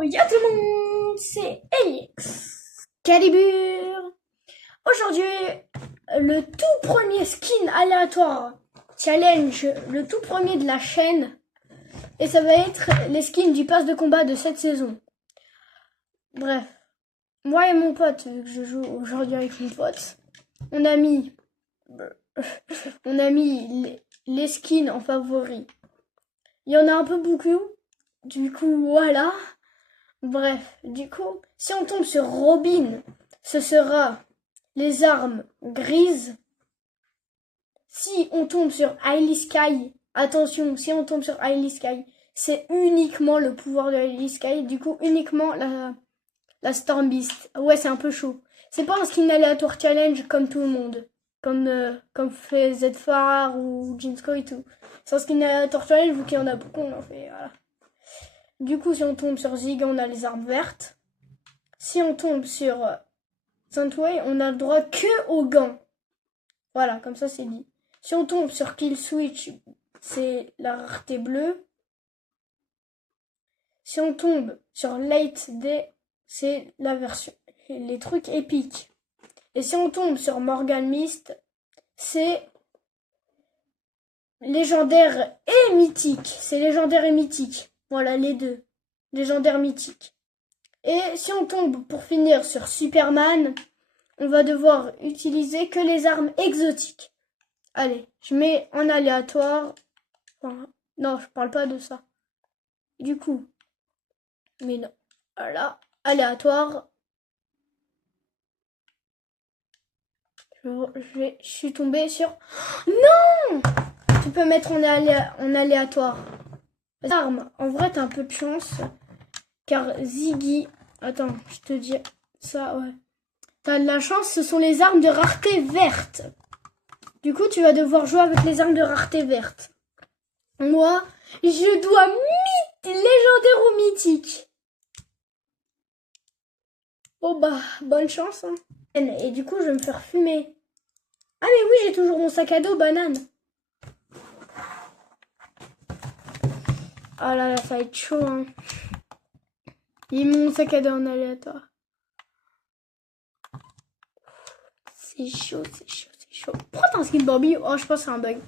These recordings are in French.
Yo tout le monde, c'est Elix Calibur. Aujourd'hui, le tout premier skin aléatoire challenge, le tout premier de la chaîne. Et ça va être les skins du pass de combat de cette saison. Bref, moi et mon pote, vu que je joue aujourd'hui avec mon pote, on a mis les skins en favoris. Il y en a un peu beaucoup, du coup voilà. Bref, du coup, si on tombe sur Robin, ce sera les armes grises. Si on tombe sur Hailey Sky, attention, si on tombe sur Hailey Sky, c'est uniquement le pouvoir de Hailey Sky, du coup uniquement la Storm Beast. Ouais, c'est un peu chaud. C'est pas un skin aléatoire challenge comme tout le monde, comme fait Zfar ou Jinsko et tout. C'est un skin aléatoire challenge, vu qu'il y en a beaucoup, on en fait, voilà. Du coup, si on tombe sur Zig, on a les armes vertes. Si on tombe sur Sandway, on a le droit que aux gants. Voilà, comme ça c'est dit. Si on tombe sur Kill Switch, c'est la rareté bleue. Si on tombe sur Late Day, c'est la version, les trucs épiques. Et si on tombe sur Morgan Mist, c'est légendaire et mythique. C'est légendaire et mythique. Voilà, les deux. Légendaire, mythique. Et si on tombe pour finir sur Superman, on va devoir utiliser que les armes exotiques. Allez, je mets en aléatoire. Enfin, non, je parle pas de ça. Du coup, mais non. Voilà, aléatoire. Je suis tombée sur... Non! Tu peux mettre en aléatoire. Les armes, en vrai, t'as un peu de chance. Car Ziggy... Attends, je te dis ça, ouais. T'as de la chance, ce sont les armes de rareté verte. Du coup, tu vas devoir jouer avec les armes de rareté verte. Moi, je dois légendaire ou mythique. Oh bah, bonne chance. Hein. Et du coup, je vais me faire fumer. Ah mais oui, j'ai toujours mon sac à dos banane. Oh là là, ça va être chaud. Hein. Il met mon sac à dos en aléatoire. C'est chaud, c'est chaud, c'est chaud. Pourquoi t'as un skin Barbie? Oh, je pense que c'est un bug.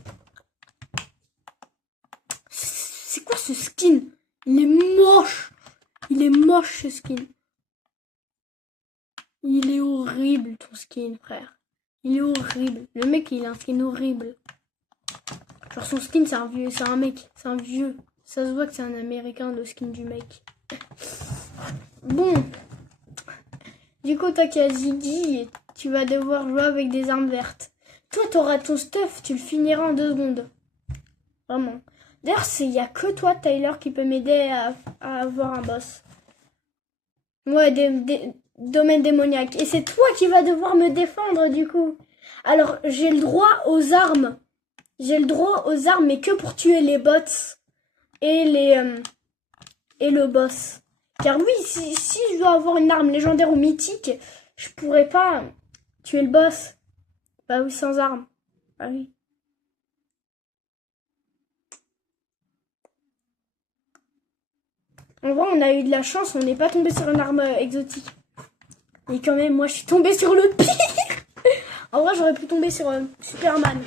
C'est quoi ce skin? Il est moche. Il est moche ce skin. Il est horrible ton skin, frère. Il est horrible. Le mec, il a un skin horrible. Genre son skin, c'est un vieux, c'est un mec, c'est un vieux. Ça se voit que c'est un américain, le skin du mec. Bon. Du coup, toi qui as Ziggy, tu vas devoir jouer avec des armes vertes. Toi, t'auras ton stuff, tu le finiras en 2 secondes. Vraiment. D'ailleurs, il n'y a que toi, Tyler, qui peut m'aider à avoir un boss. Ouais, domaine démoniaque. Et c'est toi qui vas devoir me défendre, du coup. Alors, j'ai le droit aux armes. J'ai le droit aux armes, mais que pour tuer les bots et et le boss. Car oui, si je dois avoir une arme légendaire ou mythique, je pourrais pas tuer le boss. Bah oui, sans arme. Bah oui. En vrai, on a eu de la chance, on n'est pas tombé sur une arme exotique. Et quand même, moi, je suis tombée sur le pire. En vrai, j'aurais pu tomber sur Superman.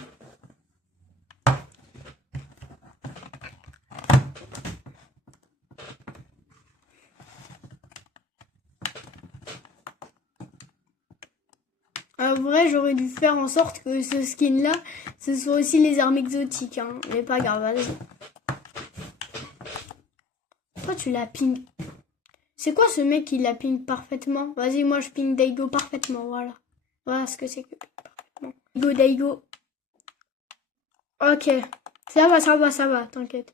En vrai, j'aurais dû faire en sorte que ce skin-là, ce soit aussi les armes exotiques. Hein. Mais pas grave, vas-y. Pourquoi tu la ping? C'est quoi ce mec qui la ping parfaitement? Vas-y, moi je ping Daigo parfaitement, voilà. Voilà ce que c'est que parfaitement. Daigo. Ok. Ça va, t'inquiète.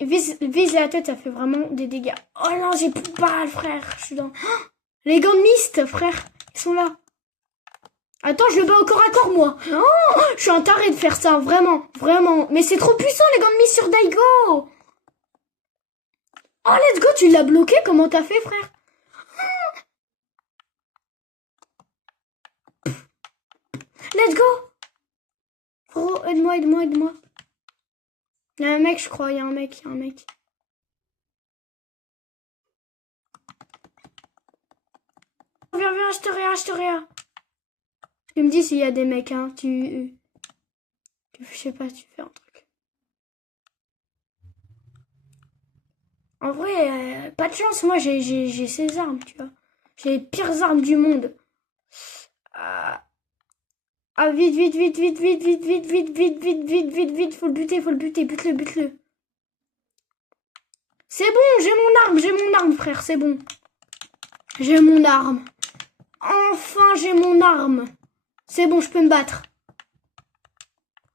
Vise la tête, ça fait vraiment des dégâts. Oh non, j'ai plus de balles, frère. Je suis dans... Oh, les gants de mist, frère. Ils sont là. Attends, je le bats au corps à corps, moi. Oh, je suis un taré de faire ça, vraiment, vraiment. Mais c'est trop puissant, les gants de mist sur Daigo. Oh, let's go, tu l'as bloqué? Comment t'as fait, frère? Let's go. Oh, aide-moi. Il y a un mec, je crois, il y a un mec. viens, je te réa. Tu me dis s'il y a des mecs, hein. Je sais pas, tu fais un truc. En vrai, pas de chance, moi j'ai ces armes, tu vois. J'ai les pires armes du monde. Ah, vite, vite, vite, vite, vite, vite, vite, vite, vite, vite, vite, vite, vite, faut le buter, bute-le, bute-le. C'est bon, j'ai mon arme, frère, c'est bon. J'ai mon arme. Enfin, j'ai mon arme. C'est bon, je peux me battre.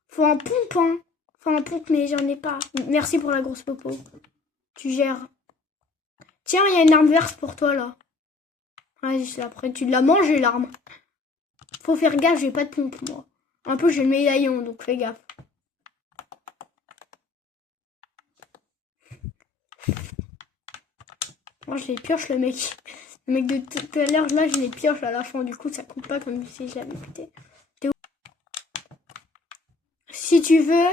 Faut un pompe, hein. Faut un pompe, mais j'en ai pas. Merci pour la grosse popo. Tu gères. Tiens, il y a une arme verte pour toi, là. Vas-y, après, tu l'as mangé, l'arme. Faut faire gaffe, j'ai pas de pompe, moi. Un peu, j'ai le médaillon, donc fais gaffe. Moi, je les pioche, le mec. Le mec de tout à l'heure, là, je les pioche à la fin. Du coup, ça compte pas comme si j'avais buté. Si tu veux,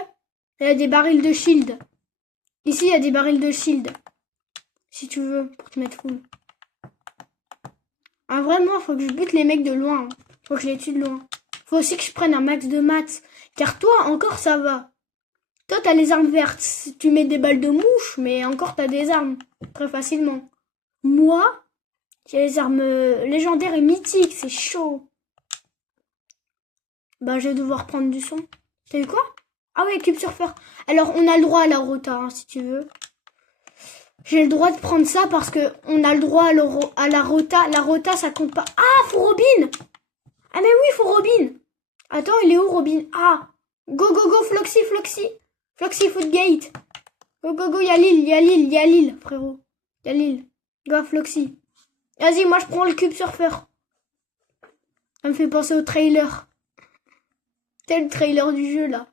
il y a des barils de shield. Ici, il y a des barils de shield. Si tu veux, pour te mettre full. Ah, vraiment, faut que je bute les mecs de loin. Faut que je les tue de loin. Faut aussi que je prenne un max de maths. Car toi, encore, ça va. Toi, t'as les armes vertes. Tu mets des balles de mouche, mais encore, t'as des armes. Très facilement. Moi, j'ai les armes légendaires et mythiques. C'est chaud. Bah, je vais devoir prendre du son. T'as vu quoi? Ah ouais, Cube Surfer. Alors, on a le droit à la rota, hein, si tu veux. J'ai le droit de prendre ça parce que on a le droit à la rota. La rota, ça compte pas. Ah, faut Robin. Ah mais oui, faut Robin. Attends, il est où Robin? Ah, go, go, go, Floxy, Floxy. Floxy Footgate. Go, go, go, y'a l'île, frérot. Y'a l'île. Go, Floxy. Vas-y, moi je prends le Cube Surfer. Ça me fait penser au trailer. C'est le trailer du jeu, là.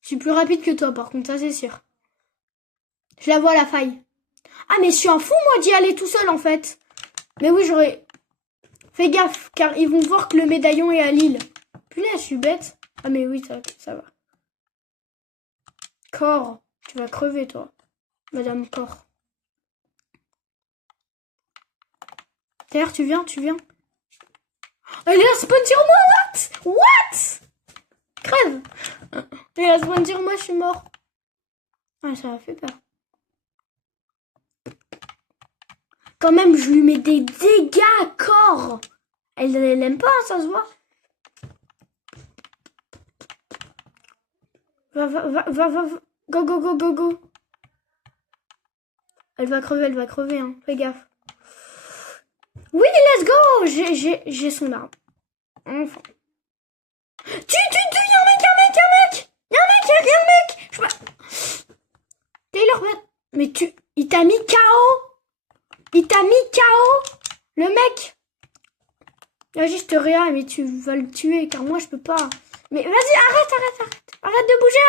Je suis plus rapide que toi, par contre, ça c'est sûr. Je la vois, la faille. Ah, mais je suis un fou, moi, d'y aller tout seul, en fait. Mais oui, j'aurais... Fais gaffe, car ils vont voir que le médaillon est à l'île. Punaise, je suis bête. Ah, mais oui, ça va. Cor, tu vas crever, toi. Madame Cor. D'ailleurs, tu viens. Elle est là, spawn sur moi, what? Crève. Elle est là, spawn sur moi, je suis mort. Ah, ça m'a fait peur. Quand même, je lui mets des dégâts à corps. Elle aime pas, ça se voit. Va. Go, go, go, go, go. Elle va crever, hein. Fais gaffe. Oui, let's go. J'ai son arme. Enfin. Tu, y'a un mec. Y'a un mec. Je sais pas. Taylor, mais il t'a mis KO. Le mec. Vas-y, je te réa, mais tu vas le tuer, car moi, je peux pas. Mais vas-y, arrête. Arrête de bouger.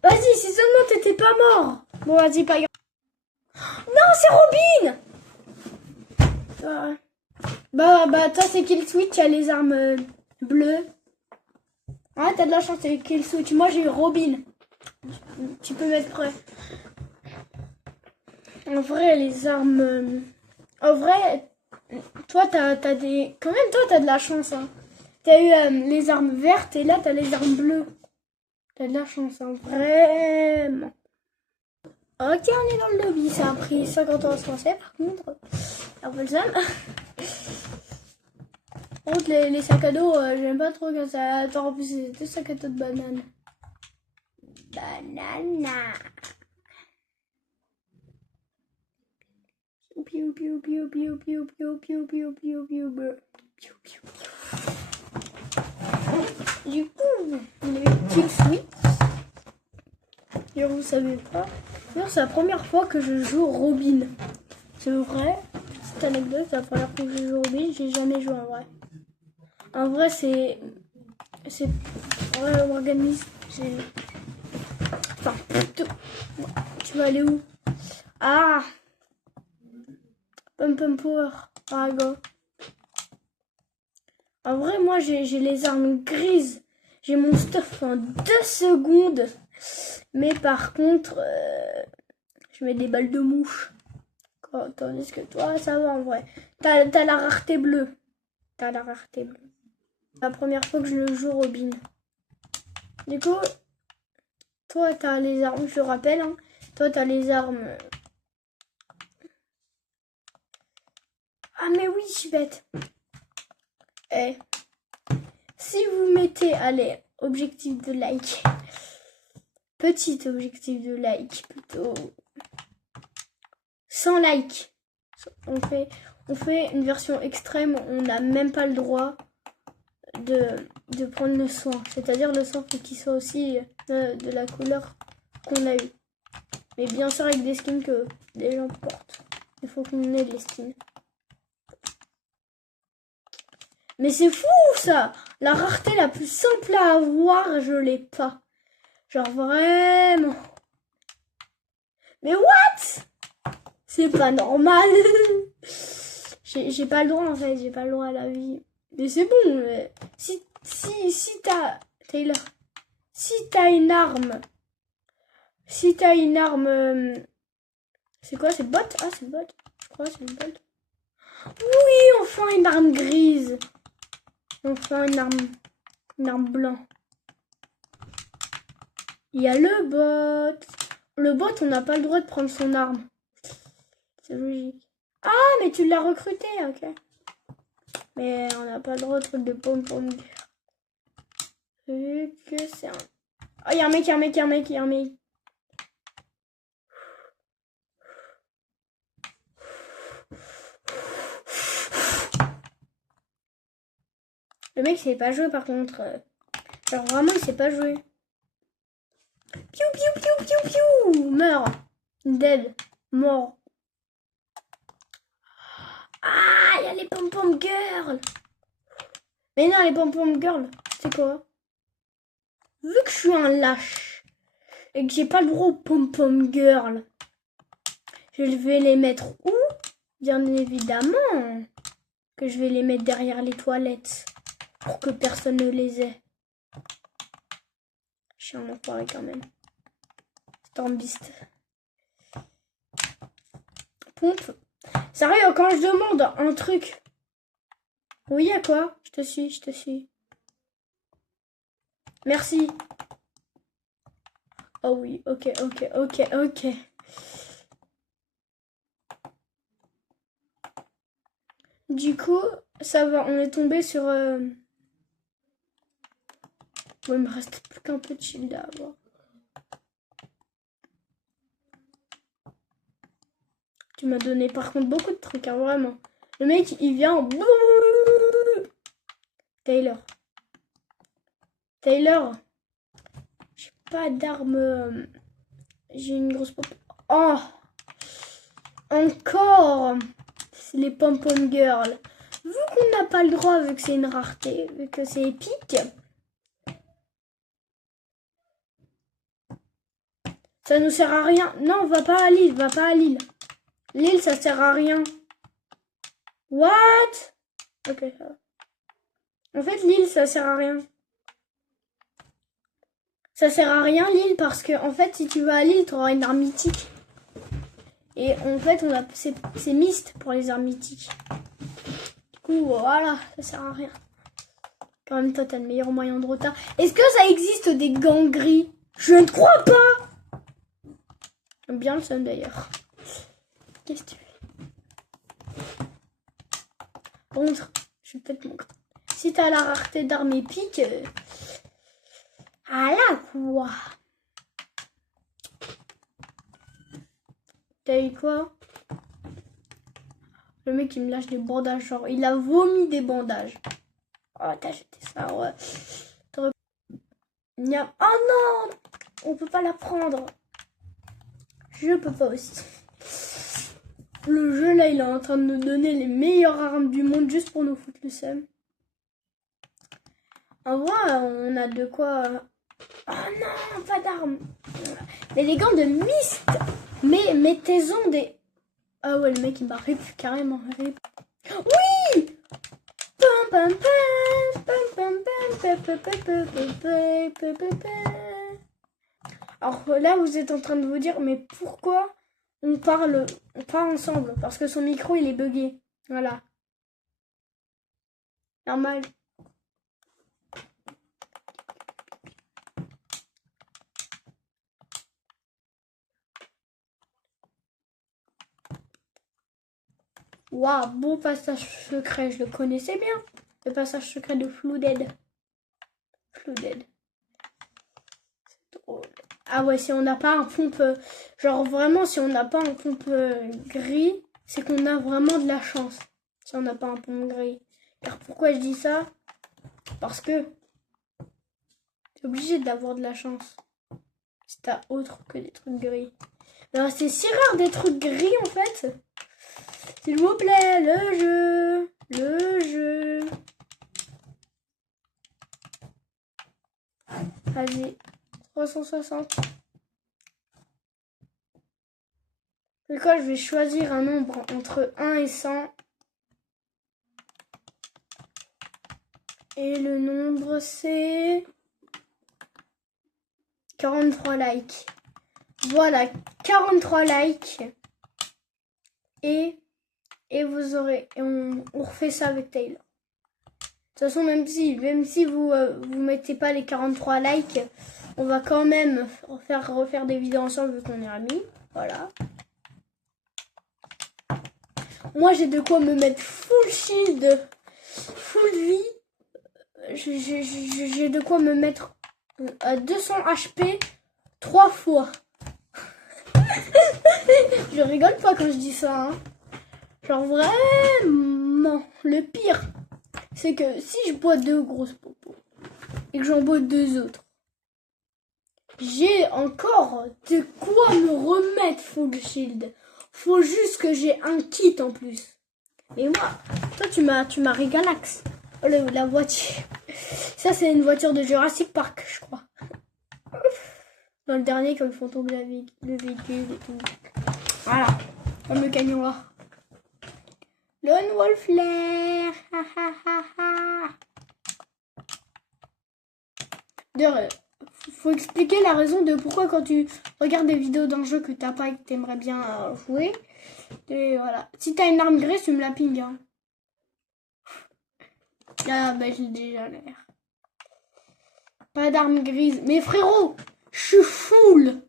Vas-y, si seulement t'étais pas mort. Bon, vas-y, pas grave. Non, c'est Robin. Bah, toi, c'est Kill Switch, il y a les armes bleues. Ah, t'as de la chance, c'est Kill Switch. Moi, j'ai eu Robin. Tu peux mettre prêt. En vrai, les armes... En vrai, toi, t'as des... Quand même, toi, t'as de la chance, hein. T'as eu les armes vertes et là, t'as les armes bleues. T'as de la chance, hein. Vraiment. Ok, on est dans le lobby. Ça a pris 50 ans à se lancer, par contre. Un peu le seum. Par contre, les sacs à dos, j'aime pas trop quand ça... Attends, en plus, c'est 2 sacs à dos de bananes. Banana. Du coup, il est Kill Switch. Et vous savez pas. D'ailleurs, c'est la première fois que je joue Robin. C'est vrai. Petite anecdote, c'est la première fois que je joue Robin. J'ai jamais joué en vrai. En vrai, c'est. Ouais, on organise. Enfin, tu vas aller où? Ah! Pum Power. Ah, go. En vrai, moi, j'ai les armes grises. J'ai mon stuff en 2 secondes. Mais par contre, je mets des balles de mouche. Tandis que toi, ça va en vrai. T'as la rareté bleue. T'as la rareté bleue. La première fois que je le joue, Robin. Du coup, toi, t'as les armes, je te rappelle. Hein. Toi, t'as les armes. Ah, mais oui, je suis bête. Eh. Si vous mettez, allez, objectif de like. Petit objectif de like, plutôt. 100 likes. On fait une version extrême, on n'a même pas le droit de prendre le soin. C'est-à-dire le soin faut qu'il soit aussi de la couleur qu'on a eu. Mais bien sûr avec des skins que les gens portent. Il faut qu'on ait les skins. Mais c'est fou ça! La rareté la plus simple à avoir, je l'ai pas. Genre vraiment. Mais what? C'est pas normal. J'ai pas le droit en fait, j'ai pas le droit à la vie. Mais c'est bon. Mais si t'as Taylor, si t'as une arme, c'est quoi, c'est le bot? Ah c'est le bot. Je crois c'est le bot. Oui, enfin une arme grise. Enfin une arme blanc. Il y a le bot. Le bot, on n'a pas le droit de prendre son arme. C'est logique. Ah, mais tu l'as recruté, ok. Mais on n'a pas le droit de truc de pom-pom. Vu que c'est un... Oh, il y a un mec, il y a un mec, il y a un mec, il y a un mec. Le mec, il sait pas jouer, par contre. Genre, vraiment, il sait pas jouer. Piou, piou, piou, piou, piou. Meurs. Dead. Mort. Ah, il y a les pom-pom girls. Mais non, les pom-pom girls, c'est quoi? Vu que je suis un lâche et que j'ai pas le droit aux pom-pom girls, je vais les mettre où? Bien évidemment que je vais les mettre derrière les toilettes pour que personne ne les ait. Je suis en enfoiré quand même. Stormbeast. Pompe. Sérieux, quand je demande un truc. Oui, à quoi? Je te suis, je te suis. Merci. Oh oui, ok, ok, ok, ok. Du coup, ça va, on est tombé sur... Bon, il me reste plus qu'un peu de shield à avoir. Tu m'as donné par contre beaucoup de trucs, hein, vraiment. Le mec, il vient... Taylor. Taylor. J'ai pas d'arme... J'ai une grosse pop. Oh! Encore! C'est les pom-pom girls. Vu qu'on n'a pas le droit, vu que c'est une rareté, vu que c'est épique... Ça nous sert à rien. Non, va pas à l'île, va pas à l'île. L'île, ça sert à rien. What? Ok, ça va. En fait, l'île, ça sert à rien. Ça sert à rien, l'île, parce que, en fait, si tu vas à l'île, tu auras une arme mythique. Et en fait, c'est mist pour les armes mythiques. Du coup, voilà, ça sert à rien. Quand même, toi, t'as le meilleur moyen de retard. Est-ce que ça existe des gants gris? Je ne crois pas. J'aime bien le son d'ailleurs. Qu'est-ce que tu fais? Par contre, je vais peut-être montrer. Si t'as la rareté d'armes épiques, ah là quoi? T'as eu quoi? Le mec il me lâche des bandages, genre il a vomi des bandages. Oh t'as jeté ça, ouais. Oh non! On peut pas la prendre. Je peux pas aussi. Le jeu là il est en train de nous donner les meilleures armes du monde juste pour nous foutre le seum. En vrai on a de quoi... Oh non, pas d'armes. Mais les gants de mist. Mais mettez-en des... Ah ouais, le mec il m'a rip carrément rip. Oui! Pam pam pam pam pam pam Alors là, vous êtes en train de vous dire, mais pourquoi on parle pas ensemble? Parce que son micro, il est bugué. Voilà. Normal. Waouh, beau passage secret, je le connaissais bien. Le passage secret de Flooded. Flooded. C'est drôle. Ah ouais, si on n'a pas un pompe... genre vraiment, si on n'a pas un pompe gris, c'est qu'on a vraiment de la chance. Si on n'a pas un pompe gris. Car pourquoi je dis ça? Parce que t'es obligé d'avoir de la chance. Si t'as autre que des trucs gris. Alors c'est si rare des trucs gris en fait. S'il vous plaît, le jeu. Le jeu. Vas-y. 360. C'est quoi, je vais choisir un nombre entre 1 et 100. Et le nombre c'est 43 likes. Voilà, 43 likes. Et vous aurez... on refait ça avec Taylor. De toute façon, même si vous mettez pas les 43 likes, on va quand même refaire des vidéos ensemble vu qu'on est amis. Voilà. Moi, j'ai de quoi me mettre full shield, full vie. J'ai de quoi me mettre à 200 HP 3 fois. Je rigole pas quand je dis ça. Hein. Genre vraiment, le pire, c'est que si je bois 2 grosses popos et que j'en bois 2 autres, j'ai encore de quoi me remettre full shield. Faut juste que j'ai un kit en plus. Et moi, toi tu m'as régalax. Oh, la voiture. Ça c'est une voiture de Jurassic Park, je crois. Dans le dernier, comme ils font tomber le véhicule et tout. Voilà, comme le camion là. Lone Wolf Lair. D'ailleurs, faut expliquer la raison de pourquoi quand tu regardes des vidéos d'un jeu que t'as pas et que t'aimerais bien jouer. Et voilà. Si t'as une arme grise, tu me la pingues. Hein. Ah bah j'ai déjà l'air. Pas d'arme grise. Mais frérot, je suis full.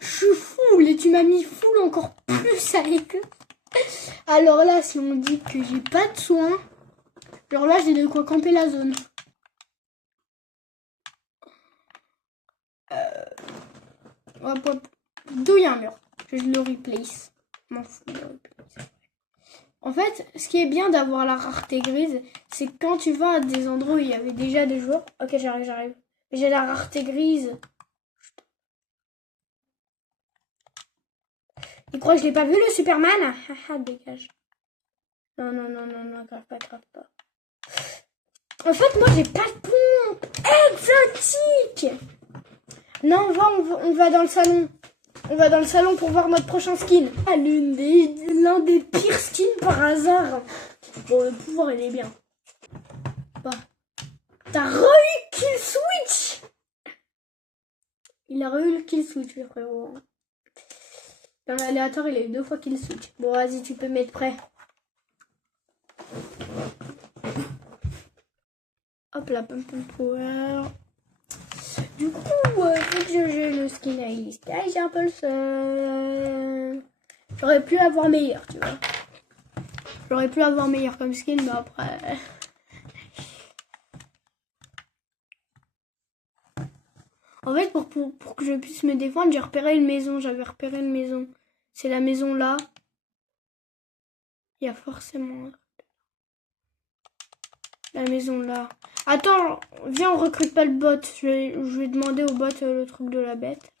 Je suis full et tu m'as mis full encore plus avec eux. Alors là, si on dit que j'ai pas de soins, alors là j'ai de quoi camper la zone. Hop hop. D'où il y a un mur. Je le replace. M'en fous de le replace. En fait, ce qui est bien d'avoir la rareté grise, c'est que quand tu vas à des endroits où il y avait déjà des joueurs. Ok, j'arrive. J'ai la rareté grise. Il croit que je l'ai pas vu le Superman? Haha, dégage. Non, grave pas. En fait, moi j'ai pas de pompe exotique. Non, on va dans le salon. On va dans le salon pour voir notre prochain skin. Ah, l'un des pires skins par hasard. Bon, le pouvoir, il est bien. Bah. T'as re-eu kill switch. Il a re-eu le kill switch, le frérot. Dans l'aléatoire, il a eu 2 fois kill switch. Bon, vas-y, tu peux mettre prêt. Hop là, pump power. Du coup, faut que j'ai le skin à Sky, j'ai un peu le seul. J'aurais pu avoir meilleur, tu vois. J'aurais pu avoir meilleur comme skin, mais après... En fait, pour que je puisse me défendre, j'ai repéré une maison. J'avais repéré une maison. C'est la maison là. Il y a forcément... La maison là. Attends, viens, on recrute pas le bot. Je vais demander au bot le truc de la bête.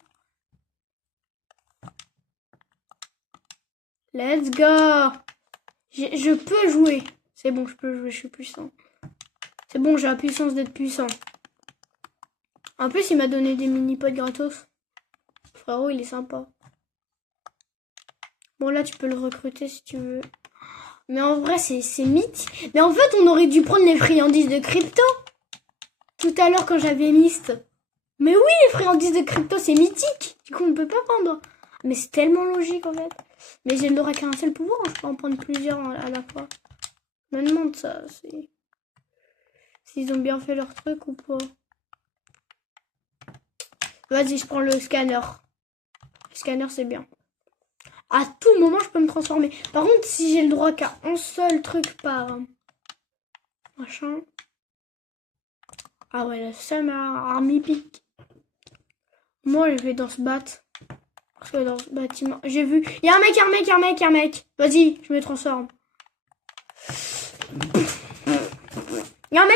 Let's go. Je peux jouer. C'est bon, je peux jouer, je suis puissant. C'est bon, j'ai la puissance d'être puissant. En plus, il m'a donné des mini-pods gratos. Frérot, il est sympa. Bon, là, tu peux le recruter si tu veux. Mais en vrai, c'est mythe. Mais en fait, on aurait dû prendre les friandises de crypto. Tout à l'heure quand j'avais Myst. Mais oui, les friandises de crypto, c'est mythique. Du coup, on ne peut pas prendre. Mais c'est tellement logique, en fait. Mais je n'aurai qu'un seul pouvoir. Je peux en prendre plusieurs à la fois. Je me demande ça. S'ils ont bien fait leur truc ou pas. Vas-y, je prends le scanner. Le scanner, c'est bien. À tout moment, je peux me transformer. Par contre, si j'ai le droit qu'à un seul truc par machin. Ah ouais, ça m'a army pique. Moi, je vais dans ce bat. Parce que dans ce bâtiment. J'ai vu. Il y a un mec, un mec. Vas-y, je me transforme. Il y a un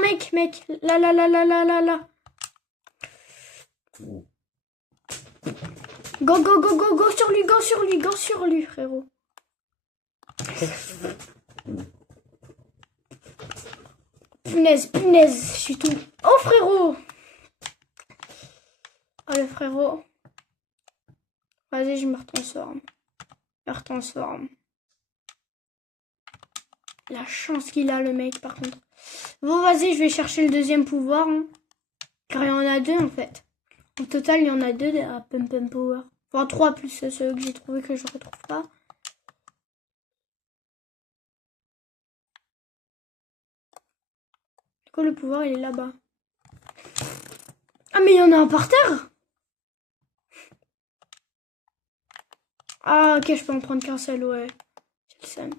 mec. Là. Go sur lui, frérot. Punaise, je suis tout. Oh, frérot. Oh, le frérot. Vas-y, je me retransforme. La chance qu'il a, le mec, par contre. Bon, vas-y, je vais chercher le deuxième pouvoir. Hein. Car il y en a deux, en fait. Au total, il y en a deux à Pum Power. Enfin, 3 plus ceux que j'ai trouvé que je ne retrouve pas. Du coup, le pouvoir, il est là-bas. Ah, mais il y en a un par terre. Ah, ok, je peux en prendre qu'un seul, ouais. J'ai le seum.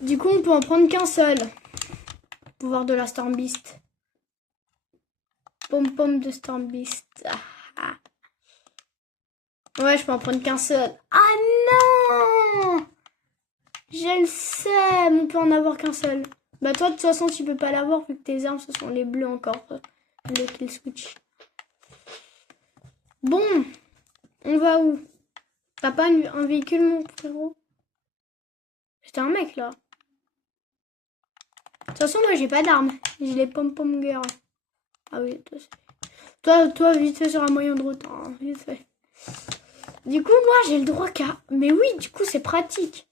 Du coup, on peut en prendre qu'un seul. Pouvoir de la Storm Beast. Pom de Storm Beast. Ah. Ouais, je peux en prendre qu'un seul. Ah non! J'ai le seum. On peut en avoir qu'un seul. Bah toi, de toute façon, tu peux pas l'avoir vu que tes armes, ce sont les bleus encore. Le kill switch. Bon. On va où? T'as pas un véhicule, mon frérot? C'était un mec, là. De toute façon, moi, j'ai pas d'armes. J'ai les pom girl. Ah oui, toi, vite fait sur un moyen de route. Hein, vite fait. Du coup, moi, j'ai le droit qu'à... Mais oui, du coup, c'est pratique.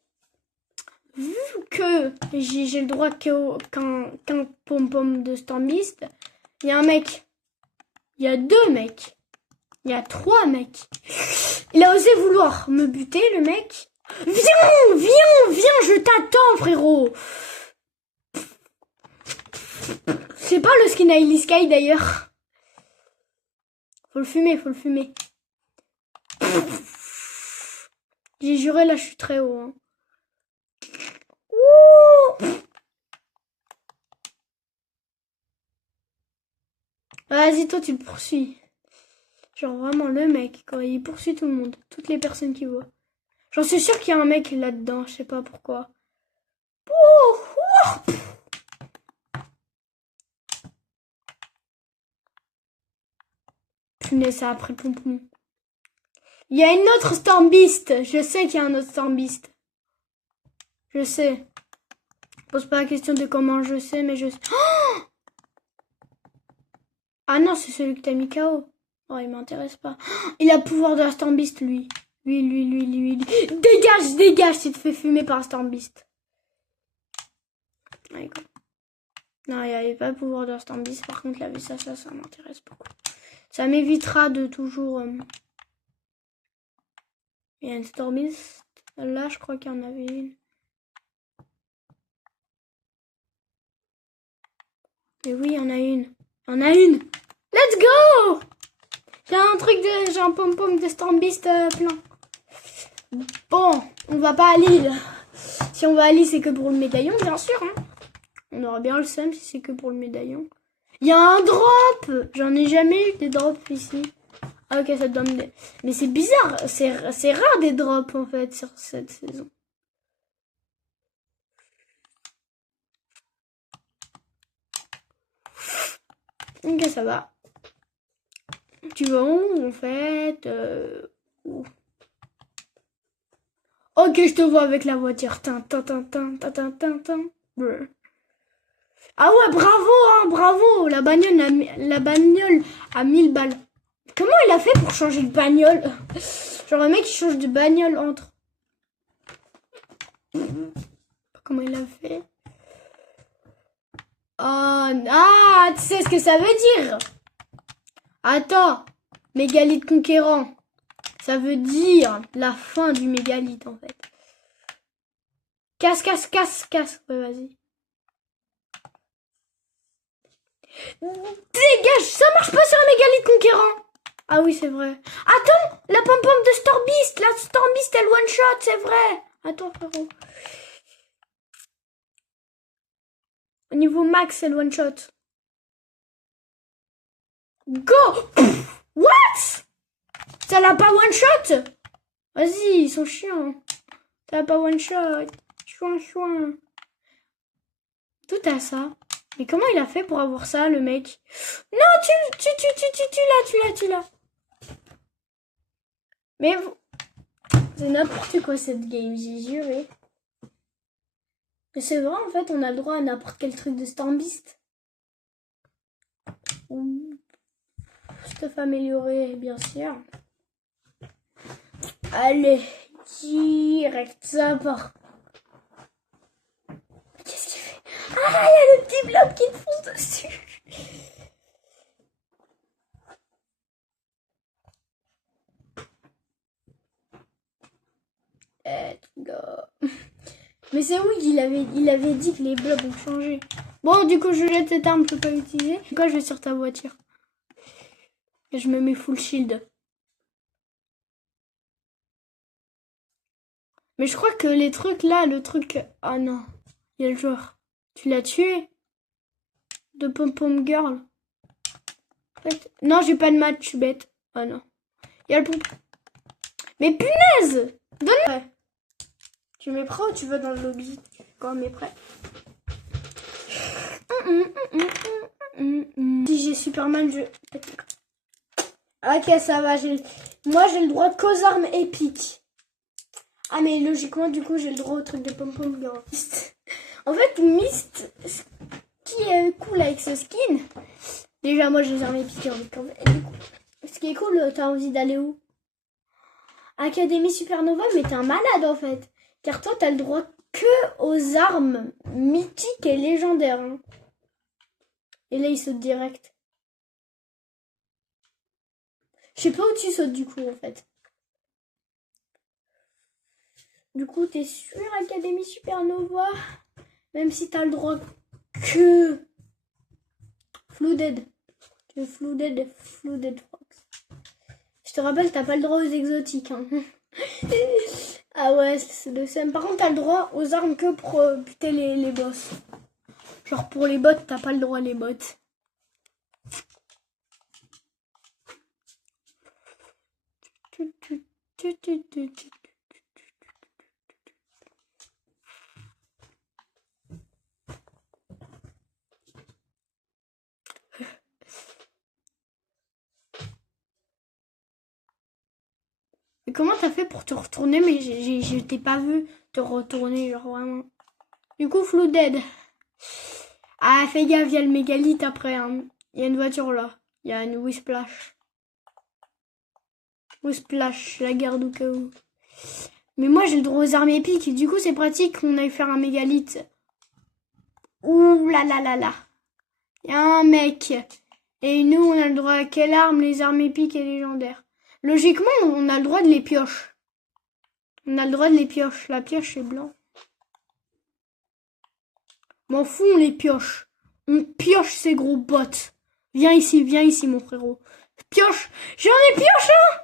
Vu que j'ai le droit qu'un pom de Storm Beast, il y a un mec. Il y a 2 mecs. Il y a 3 mecs. Il a osé vouloir me buter, le mec. Viens, je t'attends, frérot. C'est pas le skin Hailey Sky, d'ailleurs. Faut le fumer. J'ai juré, là, je suis très haut. Hein. Vas-y, toi, tu le poursuis. Genre, vraiment, le mec, quand il poursuit tout le monde. Toutes les personnes qui voient. J'en suis sûre qu'il y a un mec là-dedans. Je sais pas pourquoi. Punaise, ça a pris pompon. Il y a une autre Storm Beast. Je sais qu'il y a un autre Storm Beast. Je sais. Pose pas la question de comment je sais, mais je sais. Oh ah non, c'est celui que t'as mis KO. Oh, il m'intéresse pas. Il a le pouvoir de la Storm Beast, lui. Lui. Dégage, tu te fais fumer par la Storm Beast. Ouais, non, il n'y avait pas le pouvoir de la Storm Beast. Par contre, la vie, ça m'intéresse beaucoup. Ça m'évitera de toujours... Il y a une Storm Beast. Là, je crois qu'il y en avait une. Mais oui, il y en a une. Let's go! J'ai un pom de Storm Beast plein. Bon, on va pas à Lille. Si on va à Lille, c'est que pour le médaillon, bien sûr. Hein. On aura bien le seum si c'est que pour le médaillon. Il y a un drop! J'en ai jamais eu des drops ici. Ah ok, ça donne des... Mais c'est bizarre, c'est rare des drops en fait sur cette saison. Ok, ça va. Tu vas où en fait où? Ok, je te vois avec la voiture. Ah ouais, bravo. La bagnole a 1000 balles. Comment il a fait pour changer de bagnole? Genre un mec qui change de bagnole entre... Comment il a fait? Ah, tu sais ce que ça veut dire? Attends, mégalithe conquérant. Ça veut dire la fin du mégalithe, en fait. Casse, casse, casse, casse. Ouais, vas-y. Dégage, ça marche pas sur un mégalithe conquérant. Ah oui, c'est vrai. Attends, la pom-pom de Stormbeast. La Stormbeast, elle one-shot, c'est vrai. Attends, frérot. Au niveau max, elle one-shot. Go! Pff, what? Ça l'a pas one-shot? Vas-y, ils sont chiants. Ça l'a pas one-shot. Chouin, chouin. Tout à ça. Mais comment il a fait pour avoir ça, le mec? Non, tu l'as. Mais c'est n'importe quoi cette game, j'ai juré. Mais c'est vrai, en fait, on a le droit à n'importe quel truc de Stormbeast. Stuff amélioré, bien sûr. Allez, direct, ça part. Qu'est-ce qu'il fait? Ah, il y a le petit blob qui te fonce dessus. Let's go. Mais c'est oui qu'il avait dit que les blobs ont changé. Bon, du coup, je jette cette arme, je peux pas l'utiliser. En tout cas, je vais sur ta voiture. Et je me mets full shield. Mais je crois que les trucs là, le truc... Ah non, il y a le joueur. Tu l'as tué? De pom-pom girl. Non, j'ai pas de match, je suis bête. Ah non. Il y a le pom... Mais punaise! Donne-le! Tu mets prêt ou tu vas dans le lobby? Quand on est prêt. Si j'ai Superman, je... Ok, ça va. Moi, j'ai le droit qu'aux armes épiques. Ah, mais logiquement, du coup, j'ai le droit au truc de pom-pom girl. En fait, Mist, ce qui est cool avec ce skin... Déjà, moi, j'ai les armes épiques. En fait. Du coup, ce qui est cool, t'as envie d'aller où? Académie Supernova, mais t'es un malade, en fait. Car toi, t'as le droit que aux armes mythiques et légendaires. Hein. Et là, il saute direct. Je sais pas où tu sautes, du coup, en fait. Du coup, t'es sur Académie Supernova. Même si t'as le droit que... Flooded. Que Flooded Fox. Je te rappelle, t'as pas le droit aux exotiques. Hein. Ah ouais, c'est le seum. Par contre, t'as le droit aux armes que pour buter les boss. Genre pour les bots, t'as pas le droit les bots. Mais comment t'as fait pour te retourner? Mais je t'ai pas vu te retourner, genre vraiment. Du coup, Flooded. Ah, fais gaffe, il y a le mégalithe après. Hein. Il y a une voiture là. Il y a une Whisplash. Whisplash, la garde au cas où. Mais moi, j'ai le droit aux armes épiques. Du coup, c'est pratique qu'on aille faire un mégalithe. Ouh là là là là. Il y a un mec. Et nous, on a le droit à quelle arme? Les armes épiques et légendaires. Logiquement, on a le droit de les pioches. On a le droit de les pioches. La pioche, c'est blanc. M'en fous, on les pioche. On pioche ces gros bots. Viens ici, mon frérot. Pioche. J'en ai pioche, hein.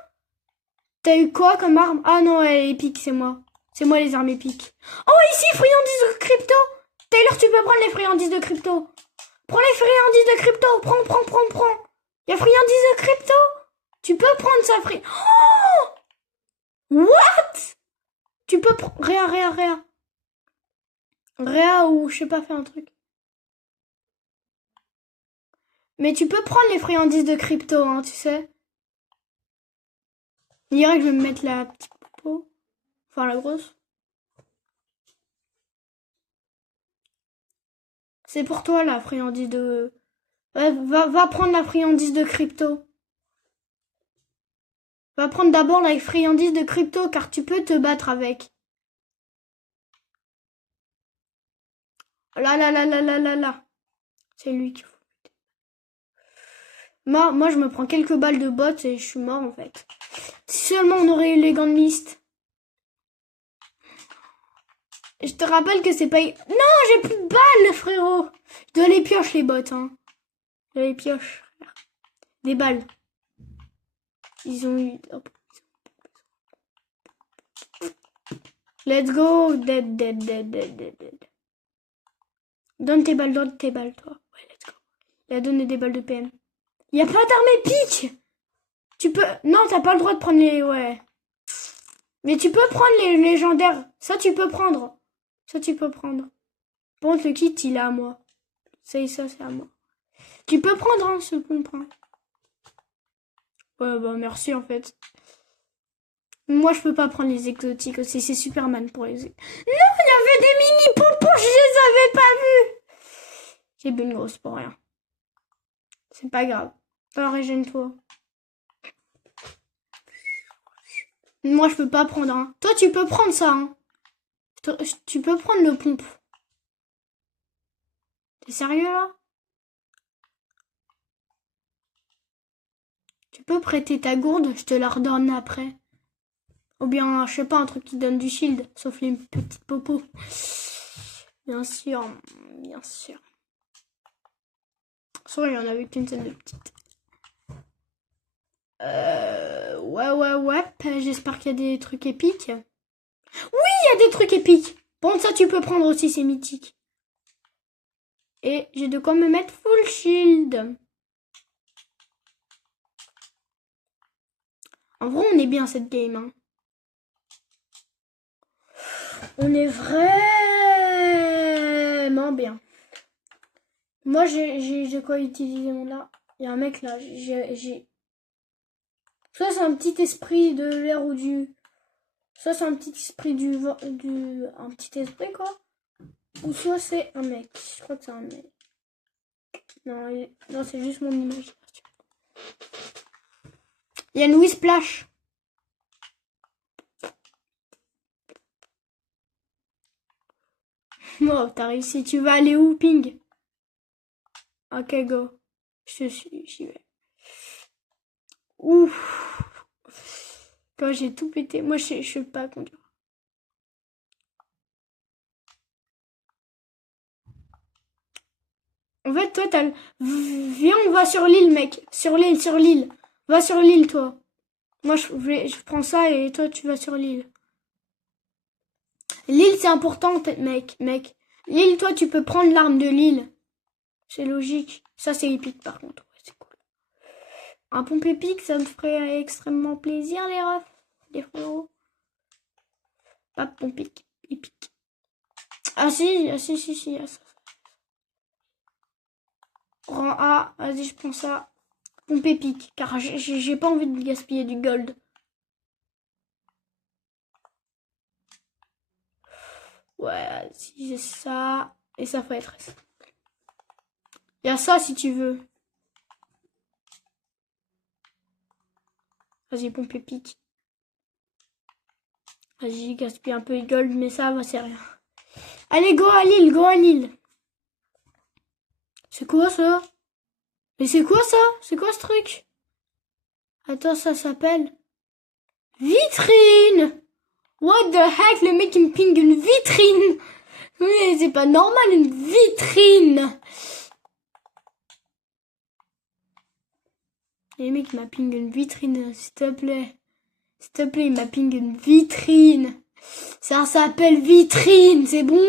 T'as eu quoi comme arme? Ah non, elle est épique, c'est moi. C'est moi les armes épiques. Oh, ici, friandises de crypto. Taylor, tu peux prendre les friandises de crypto. Prends les friandises de crypto. Prends. Il y a friandises de crypto. Tu peux prendre sa friandise. Oh! What? Tu peux prendre... Réa. Réa ou je sais pas, faire un truc. Mais tu peux prendre les friandises de crypto, hein, tu sais. Je dirais que je vais me mettre la petite popo. Enfin, la grosse. C'est pour toi, la friandise de... Ouais, va prendre la friandise de crypto. Va prendre d'abord la friandise de crypto, car tu peux te battre avec. Là. C'est lui qu'il faut. Moi, je me prends quelques balles de bottes et je suis mort, en fait. Si seulement on aurait eu les gants de mist. Je te rappelle que c'est pas... Non, j'ai plus de balles, frérot. Je dois les pioche, les bottes, hein. Je les pioche, frère. Des balles. Ils ont eu... Hop. Let's go. Dead, dead, dead, dead, dead, dead. Donne tes balles, toi. Ouais, let's go. Il a donné des balles de PM. Y a pas d'arme épique. Tu peux... Non, t'as pas le droit de prendre les... Ouais. Mais tu peux prendre les légendaires. Ça, tu peux prendre. Ça, tu peux prendre. Bon, le kit, il est à moi. Ça, c'est à moi. Tu peux prendre, hein, ce qu'on prend. Ouais, bah, merci, en fait. Moi, je peux pas prendre les exotiques aussi. C'est Superman pour les... Non, il y avait des mini-pompons, je les avais pas vus. J'ai bu une grosse pour rien. C'est pas grave. Alors, régène-toi. Moi, je peux pas prendre, hein. Toi, tu peux prendre ça, hein. Tu peux prendre le pompe. T'es sérieux, là? Tu peux prêter ta gourde, je te la redonne après. Ou bien, je sais pas, un truc qui donne du shield, sauf les petites popos. Bien sûr, bien sûr. Sorry, il y en avait qu'une seule de petites. Ouais. J'espère qu'il y a des trucs épiques. Oui, il y a des trucs épiques. Bon, ça, tu peux prendre aussi, c'est mythique. Et j'ai de quoi me mettre full shield. En vrai, on est bien cette game, hein. On est vraiment bien. Moi, j'ai de quoi utiliser mon là. Il y a un mec là, j'ai... Soit c'est un petit esprit de l'air ou du... Soit c'est un petit esprit un petit esprit, quoi. Ou soit c'est un mec. Je crois que c'est un mec. Non, non, c'est juste mon imagination. Il y a une Whisplash. Oh, t'as réussi. Tu vas aller où, Ping? Ok, go. J'y vais. Ouf. Quand j'ai tout pété. Moi, je sais pas conduire. En fait, toi, t'as... Viens, on va sur l'île, mec. Sur l'île. Va sur l'île, toi. Moi, je prends ça et toi, tu vas sur l'île. L'île, c'est important, mec. L'île, toi, tu peux prendre l'arme de l'île. C'est logique. Ça, c'est épique, par contre. Ouais, c'est cool. Un pompe épique, ça me ferait extrêmement plaisir, les refs. Les frérots. Pas de pompe épique. Ah, si. Ah, ça. Rang A. Vas-y, je prends ça. Pompe épique. Car j'ai pas envie de gaspiller du gold. Ouais, si j'ai ça. Et ça faut être ça. Il y a ça si tu veux. Vas-y, pompe épique. Vas-y, gaspille un peu de gold, mais ça va, c'est rien. Allez, go à Lille. C'est quoi ça? Mais c'est quoi ça? C'est quoi ce truc? Attends, ça s'appelle... Vitrine! What the heck? Le mec il me ping une vitrine! Mais c'est pas normal, une vitrine! Le mec il m'a ping une vitrine, s'il te plaît. S'il te plaît, il m'a ping une vitrine. Ça s'appelle vitrine, c'est bon?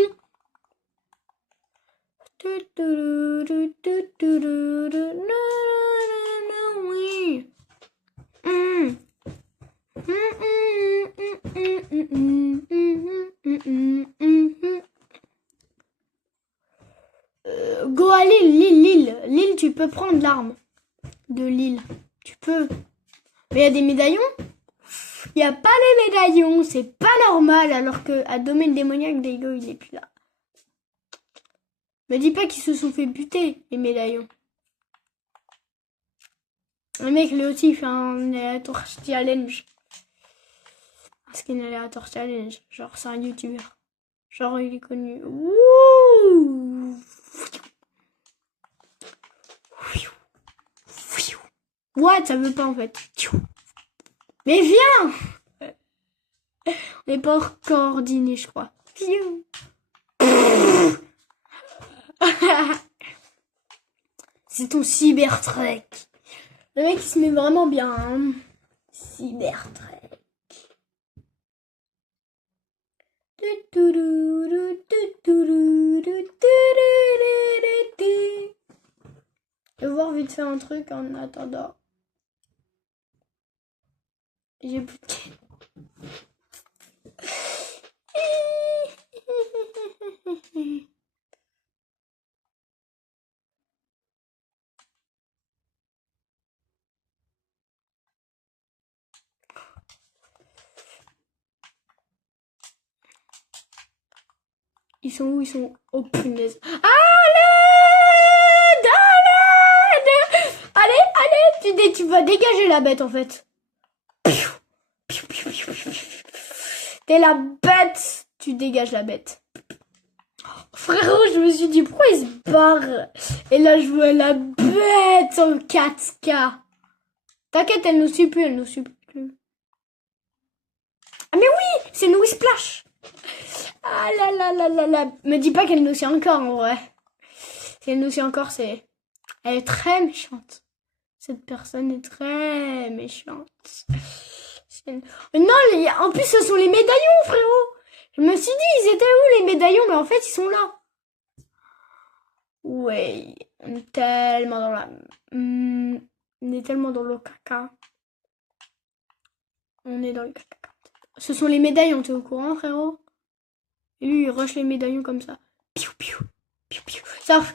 Oui. Go à Lille, tu peux prendre l'arme de Lille. Tu peux. Mais il y a des médaillons? Il n'y a pas les médaillons, c'est pas normal, alors que à domaine démoniaque, Daigo, il est plus là. Me dis pas qu'ils se sont fait buter, les médaillons. Le mec, lui aussi, il fait un aléatoire challenge. Un skin aléatoire challenge. Genre, c'est un youtubeur. Genre, il est connu. Ouh! What? Ça veut pas en fait. Mais viens! On n'est pas coordonnés, je crois. C'est ton Cybertrek. Le mec, il se met vraiment bien. Hein. Cybertrek. Je vais voir vite faire un truc en attendant. J'ai plus de... Ils sont où? Ils sont... Oh punaise. À l'aide! À l'aide! Allez, tu vas dégager la bête en fait. T'es la bête! Tu dégages la bête. Frérot, je me suis dit pourquoi il se barre? Et là, je vois la bête en 4K. T'inquiète, elle nous suit plus, Ah mais oui, c'est une Splash. Ah là là là là là. Me dis pas qu'elle nous suit encore en vrai. Si elle nous suit encore, c'est... Elle est très méchante. Cette personne est très méchante. Non, en plus, ce sont les médaillons, frérot. Je me suis dit, ils étaient où les médaillons? Mais en fait, ils sont là. Ouais, on est tellement dans la... on est tellement dans le caca. On est dans le caca. Ce sont les médaillons, t'es au courant, frérot? Et lui, il rush les médaillons comme ça. Piou, piou, piou, piou. Ça... Ah!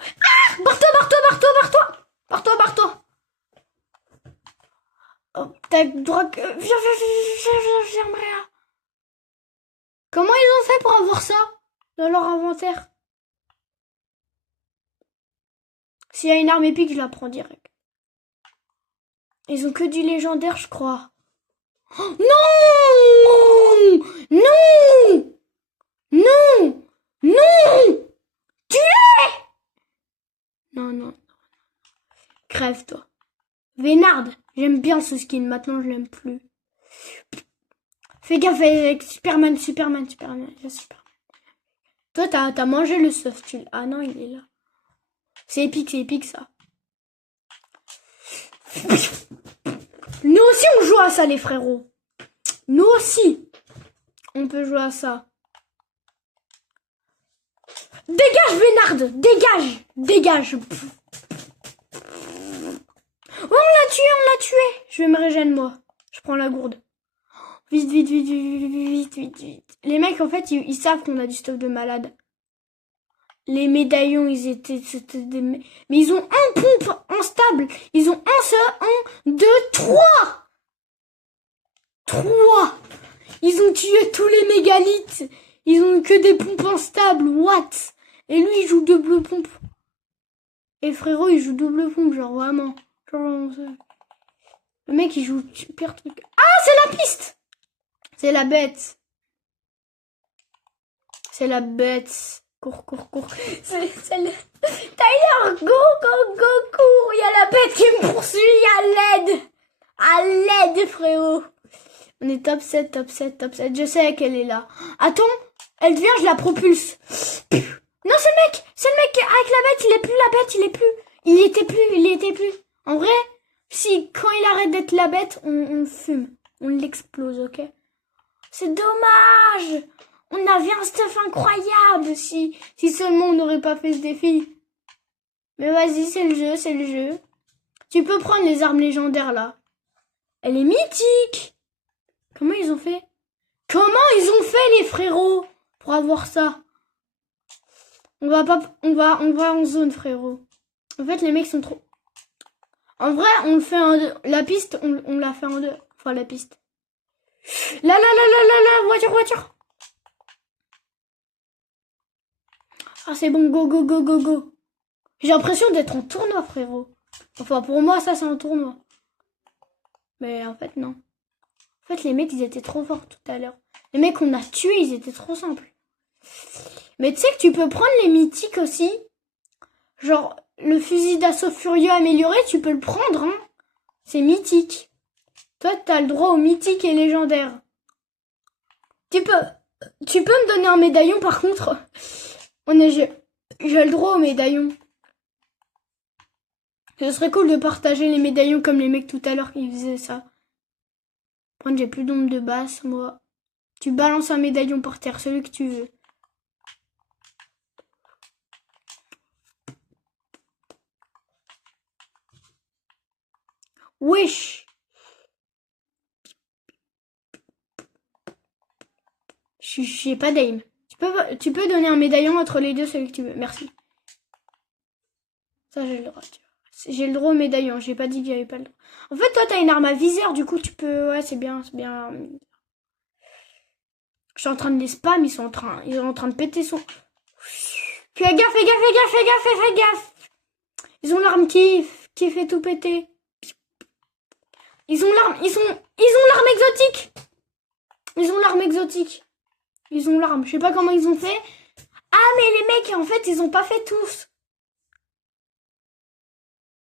Ah! Barre-toi! Oh, t'as droit que... Viens, Bréa. Comment ils ont fait pour avoir ça dans leur inventaire? S'il y a une arme épique, je la prends direct. Ils ont que du légendaire, je crois. Oh, non! Non! Non! Non! Tue-les! Non. Crève-toi. Vénard, j'aime bien ce skin, maintenant je l'aime plus. Fais gaffe avec Superman. Toi, t'as mangé le soft. Ah non, il est là. C'est épique ça. Nous aussi, on joue à ça, les frérots. Nous aussi, on peut jouer à ça. Dégage, Vénard! Dégage! Oh, on l'a tué! Je vais me régénérer, moi. Je prends la gourde. Vite. Les mecs, en fait, ils savent qu'on a du stock de malade. Les médaillons, c'était des... Mais ils ont un pompe instable. Ils ont un seul, 1, 2, 3. Ils ont tué tous les mégalithes. Ils ont que des pompes instables. What? Et lui, il joue double pompe. Et frérot, il joue double pompe, genre vraiment. Le mec, il joue super truc. Ah, c'est la piste! C'est la bête. Cours. C'est le... D'ailleurs, go, cours. Il y a la bête qui me poursuit. À l'aide, frérot. On est top 7. Je sais qu'elle est là. Attends, elle vient, je la propulse. Non, c'est le mec avec la bête. Il est plus. Il était plus. En vrai, si quand il arrête d'être la bête, on fume. On l'explose, ok? C'est dommage. On avait un stuff incroyable si seulement on n'aurait pas fait ce défi. Mais vas-y, c'est le jeu. Tu peux prendre les armes légendaires là. Elle est mythique. Comment ils ont fait les frérots pour avoir ça? On va en zone, frérot. En fait, les mecs sont trop... En vrai, on le fait en deux. La piste, on l'a fait en deux. Enfin, la piste. Là, voiture. Ah, c'est bon, go. J'ai l'impression d'être en tournoi, frérot. Enfin, pour moi, ça, c'est un tournoi. Mais en fait, non. En fait, les mecs, ils étaient trop forts tout à l'heure. Les mecs qu'on a tués, ils étaient trop simples. Mais tu sais que tu peux prendre les mythiques aussi. Genre, le fusil d'assaut furieux amélioré, tu peux le prendre, hein. C'est mythique. Toi, t'as le droit au mythique et légendaire. Tu peux me donner un médaillon, par contre. J'ai le droit au médaillon. Ce serait cool de partager les médaillons comme les mecs tout à l'heure qui faisaient ça. Par contre, j'ai plus d'ombre de basse, moi. Tu balances un médaillon par terre, celui que tu veux. Wesh! J'ai pas d'aim. Tu peux donner un médaillon entre les deux, celui que tu veux. Merci. Ça, j'ai le droit. J'ai le droit au médaillon. J'ai pas dit que j'avais pas le droit. En fait, toi, t'as une arme à viseur. Du coup, tu peux... Ouais, c'est bien, c'est bien. Je suis en train de les spam. Ils sont en train de péter son... Fais gaffe, fais gaffe, fais gaffe, fais gaffe, fais gaffe. Ils ont l'arme qui fait tout péter. Ils ont l'arme exotique. Ils ont l'arme exotique. Ils ont l'arme. Je sais pas comment ils ont fait. Ah, mais les mecs, en fait, ils ont pas fait tous.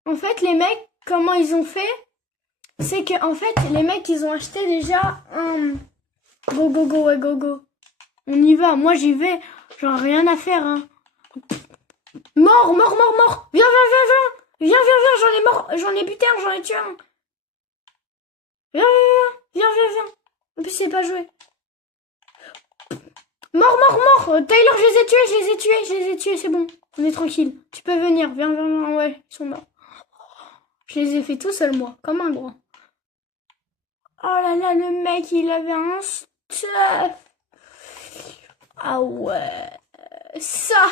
En fait, les mecs, comment ils ont fait? C'est que, en fait, les mecs, ils ont acheté déjà un... Go, go, go, ouais, go, go. On y va. Moi, j'y vais. J'en ai rien à faire, hein. Mort, mort, mort, mort. Viens, viens, viens, viens. Viens, viens, viens. J'en ai mort. J'en ai buté un, j'en ai tué un. Viens, viens, viens, viens, viens. En plus, c'est pas joué. Mort, mort, mort. Tyler, je les ai tués, je les ai tués, c'est bon. On est tranquille. Tu peux venir. Viens, viens, viens. Ouais, ils sont morts. Je les ai fait tout seul, moi. Comme un gros. Oh là là, le mec, il avait un stuff. Ah ouais. Ça.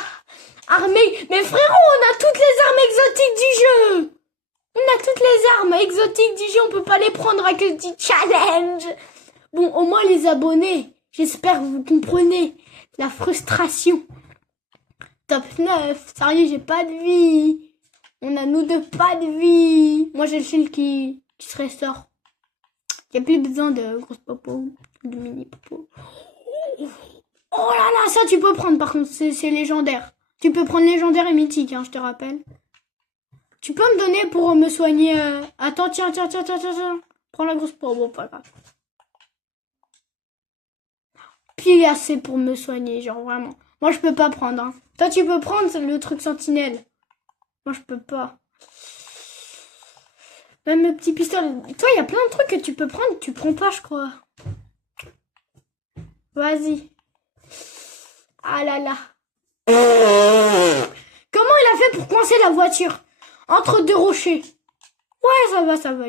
Armée. Mais frérot, on a toutes les armes exotiques du jeu. On a toutes les armes exotiques du jeu. On peut pas les prendre à cause du challenge. Bon, au moins les abonnés. J'espère que vous comprenez la frustration. Top 9. Sérieux, j'ai pas de vie. On a nous deux pas de vie. Moi, j'ai le shield qui se restaure. Il n'y a plus besoin de grosses popos, de mini popos. Oh là là, ça tu peux prendre par contre, c'est légendaire. Tu peux prendre légendaire et mythique, hein, je te rappelle. Tu peux me donner pour me soigner. Attends, tiens. Prends la grosse popo, bon, pas grave. Puis assez pour me soigner, genre vraiment. Moi, je peux pas prendre, hein. Toi, tu peux prendre le truc sentinelle. Moi, je peux pas. Même le petit pistolet. Toi, il y a plein de trucs que tu peux prendre, tu prends pas, je crois. Vas-y. Ah là là. Comment il a fait pour coincer la voiture entre deux rochers? Ouais, ça va.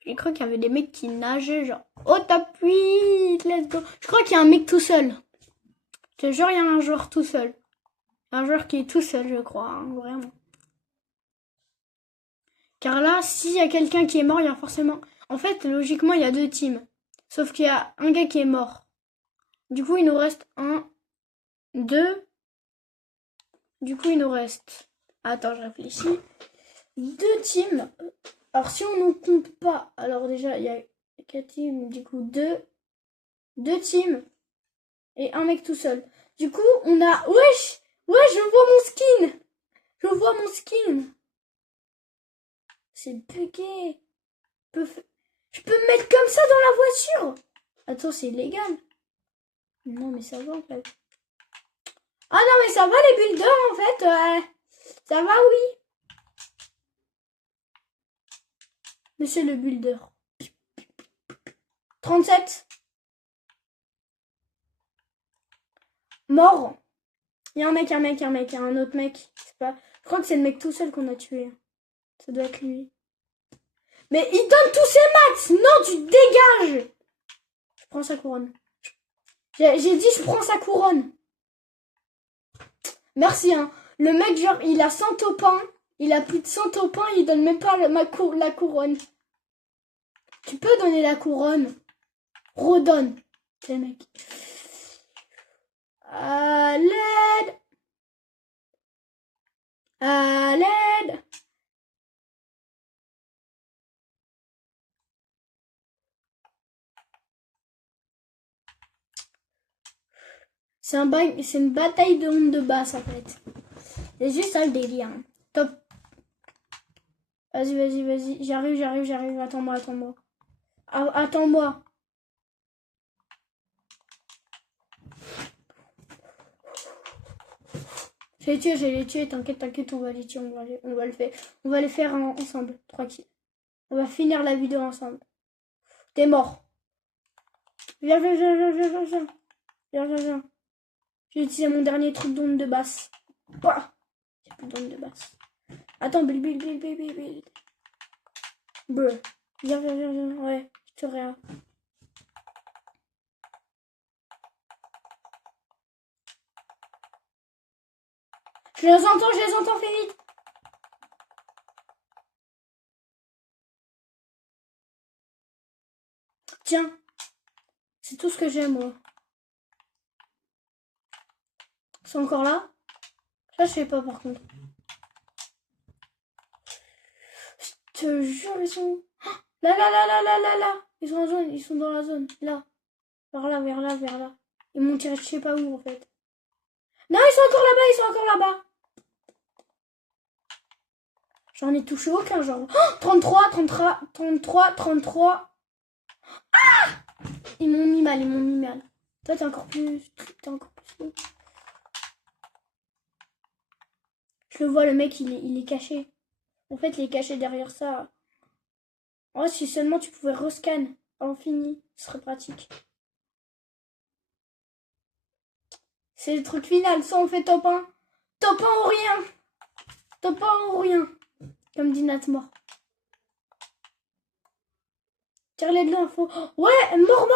J'ai cru qu'il y avait des mecs qui nageaient, genre, oh t'appuies, let's go. Je crois qu'il y a un mec tout seul. Je te jure, il y a un joueur tout seul. Un joueur qui est tout seul, je crois, hein, vraiment. Car là, s'il y a quelqu'un qui est mort, il y a forcément... En fait, logiquement, il y a deux teams. Sauf qu'il y a un gars qui est mort. Du coup, il nous reste un, deux. Du coup, il nous reste... Attends, je réfléchis. Deux teams. Alors, si on ne compte pas... Alors déjà, il y a 4 teams. Du coup, deux teams. Et un mec tout seul. Du coup, on a... Wesh, je vois mon skin. Je vois mon skin. C'est bugué. Je peux me mettre comme ça dans la voiture. Attends, c'est illégal. Non, mais ça va en fait. Ah non, mais ça va les builders en fait. Ça va, oui. Monsieur le builder. 37. Mort. Il y a un mec, il y a un autre mec. C'est pas... Je crois que c'est le mec tout seul qu'on a tué. Ça doit être lui. Mais il donne tous ses max. Non, tu te dégages. Je prends sa couronne. J'ai dit je prends sa couronne. Merci, hein. Le mec, genre, il a 100 topins. Il a plus de 100 topins. Il donne même pas la couronne. Tu peux donner la couronne. Redonne. C'est mec. À l'aide. À l'aide. C'est une bataille de ondes de basse, en fait. C'est juste ça le délire. Top. Vas-y. J'arrive. Attends-moi. Attends-moi. J'ai les tué. T'inquiète, on va les tuer. On va les faire ensemble. 3 kills. On va finir la vidéo ensemble. T'es mort. Viens. J'ai utilisé mon dernier truc d'onde de basse. Bah, j'ai plus d'onde de basse. Attends, Bill. Brr. Viens. Ouais, je te réa. Je les entends, fais vite. Tiens. C'est tout ce que j'ai, moi. Ils sont encore là? Ça, je sais pas, par contre. Je te jure, ils sont... Là. Ils sont en zone, ils sont dans la zone. Là. Vers là. Ils m'ont tiré je sais pas où, en fait. Non, ils sont encore là-bas. J'en ai touché aucun, genre. Oh, 33. Ah! Ils m'ont mis mal. Toi, t'es encore plus fou. Je le vois, le mec, il est caché. En fait, il est caché derrière ça. Oh, si seulement tu pouvais rescan à l'infini, ce serait pratique. C'est le truc final, soit on fait top 1. Top 1 ou rien. Top 1 ou rien. Comme dit Natmore. Tire-les de l'info. Ouais, mort.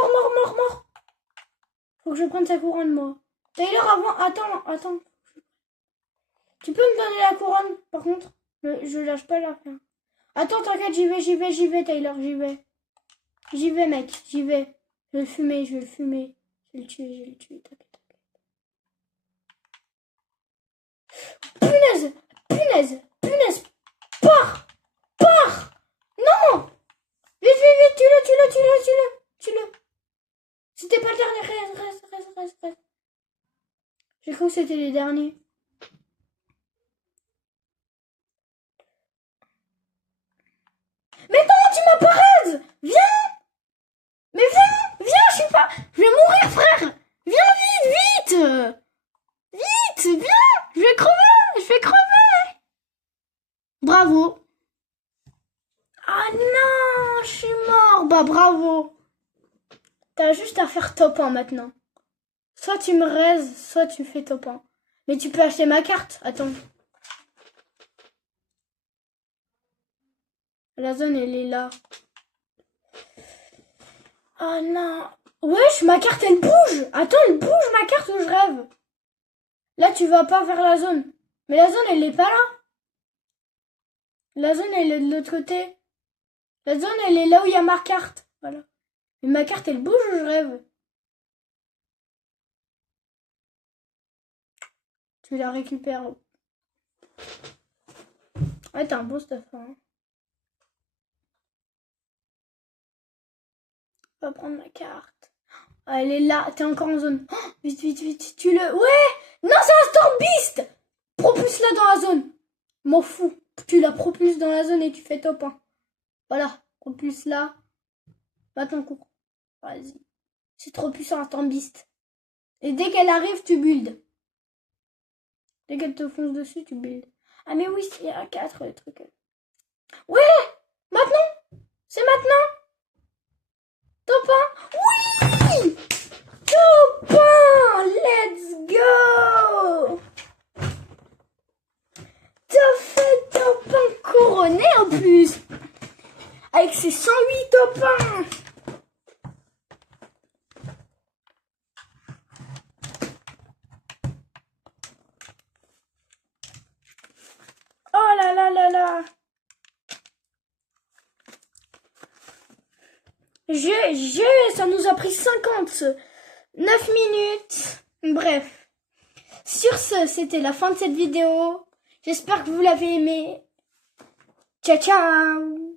Faut que je prenne sa couronne, moi. Taylor, avant... Attends. Tu peux me donner la couronne, par contre? Je lâche pas l'affaire. Attends, t'inquiète, j'y vais, Taylor, j'y vais. J'y vais, mec, j'y vais. Je vais le fumer. Je vais le tuer, t'inquiète. Punaise. Pars. Non. Vite, tue-le. C'était pas le dernier, reste. J'ai cru que c'était les derniers. Mais non, tu m'as pas raise. Viens, je sais pas. Je vais mourir, frère. Viens vite, viens. Je vais crever. Bravo. Ah non, je suis mort. Bah bravo. T'as juste à faire top 1 maintenant. Soit tu me raises, soit tu fais top 1. Mais tu peux acheter ma carte. Attends. La zone, elle est là. Oh non. Wesh, ma carte, elle bouge. Attends, elle bouge ma carte ou je rêve? Là, tu vas pas vers la zone. Mais la zone, elle est pas là. La zone, elle est de l'autre côté. La zone, elle est là où il y a ma carte. Voilà. Mais ma carte, elle bouge ou je rêve? Tu la récupères. Ouais, t'as un bon stuff, hein. On va prendre ma carte. Ah, elle est là. T'es encore en zone. Oh, vite. Tu le... Ouais! Non, c'est un Storm Beast! Propulse-la dans la zone. M'en fous. Tu la propulses dans la zone et tu fais top 1. Voilà. Propulse-la. Va ton cours. Vas-y. C'est trop puissant, un Storm Beast. Et dès qu'elle arrive, tu builds. Dès qu'elle te fonce dessus, tu builds. Ah mais oui, il y a 4 les trucs. Ouais! Maintenant! C'est maintenant! Top 1! Oui! Top 1! Let's go! T'as fait top 1 couronné en plus! Avec ses 108 top 1! Oh là là! Ça nous a pris 59 minutes. Bref. Sur ce, c'était la fin de cette vidéo. J'espère que vous l'avez aimé. Ciao!